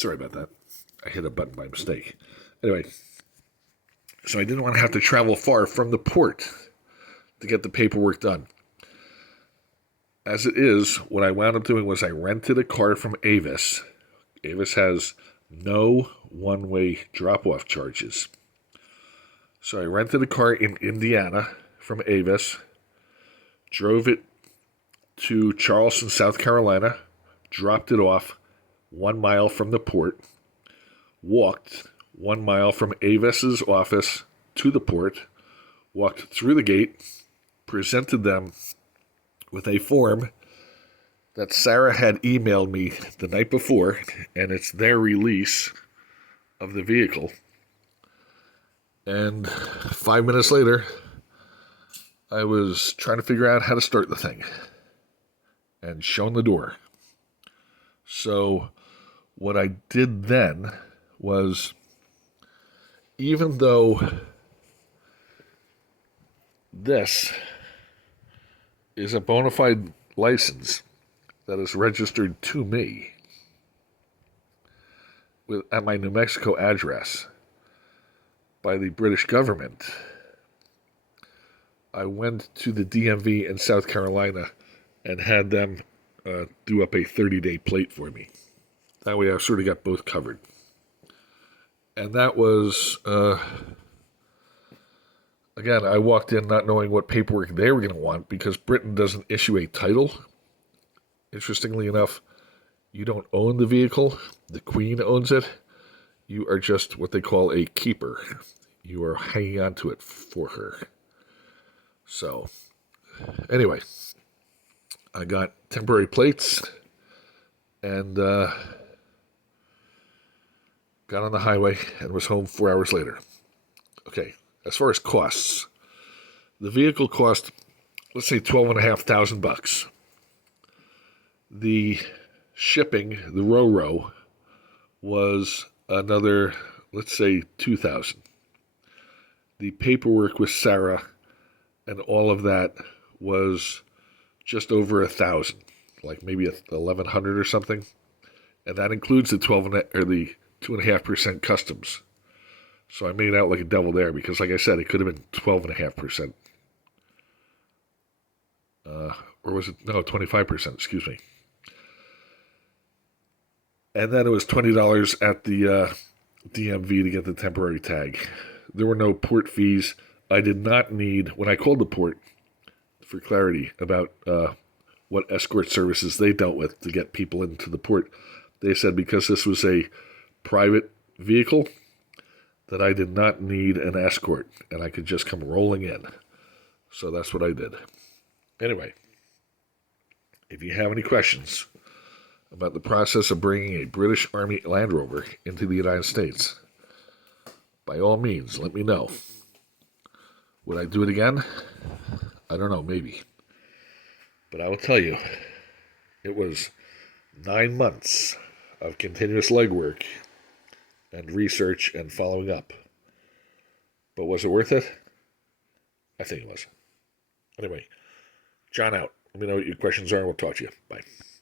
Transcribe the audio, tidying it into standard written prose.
Sorry about that. I hit a button by mistake. Anyway, so I didn't want to have to travel far from the port to get the paperwork done. As it is, what I wound up doing was I rented a car from Avis. Avis has no one-way drop-off charges. So I rented a car in Indiana from Avis, drove it to Charleston, South Carolina, dropped it off 1 mile from the port, walked 1 mile from Avis's office to the port, walked through the gate, presented them with a form that Sarah had emailed me the night before, and it's their release of the vehicle. And 5 minutes later, I was trying to figure out how to start the thing and shown the door. So what I did then was, even though this is a bona fide license that is registered to me at my New Mexico address by the British government, I went to the DMV in South Carolina and had them do up a 30-day plate for me. That way I sort of got both covered. And that was, again, I walked in not knowing what paperwork they were going to want because Britain doesn't issue a title. Interestingly enough, you don't own the vehicle. The Queen owns it. You are just what they call a keeper. You are hanging on to it for her. So, anyway, I got temporary plates and got on the highway and was home 4 hours later. Okay, as far as costs, the vehicle cost, let's say, $12,500. The shipping, the row, was another, let's say, $2,000. The paperwork with Sarah and all of that was just over $1,000, like maybe $1,100 or something, and that includes the 2.5% customs. So I made out like a devil there because, like I said, it could have been 12.5%, or was it 25%? Excuse me. And then it was $20 at the DMV to get the temporary tag. There were no port fees. I did not need, when I called the port for clarity about what escort services they dealt with to get people into the port, they said because this was a private vehicle that I did not need an escort and I could just come rolling in. So that's what I did. Anyway, if you have any questions about the process of bringing a British Army Land Rover into the United States, by all means, let me know. Would I do it again? I don't know, maybe. But I will tell you, it was 9 months of continuous legwork and research and following up. But was it worth it? I think it was. Anyway, John out. Let me know what your questions are and we'll talk to you. Bye.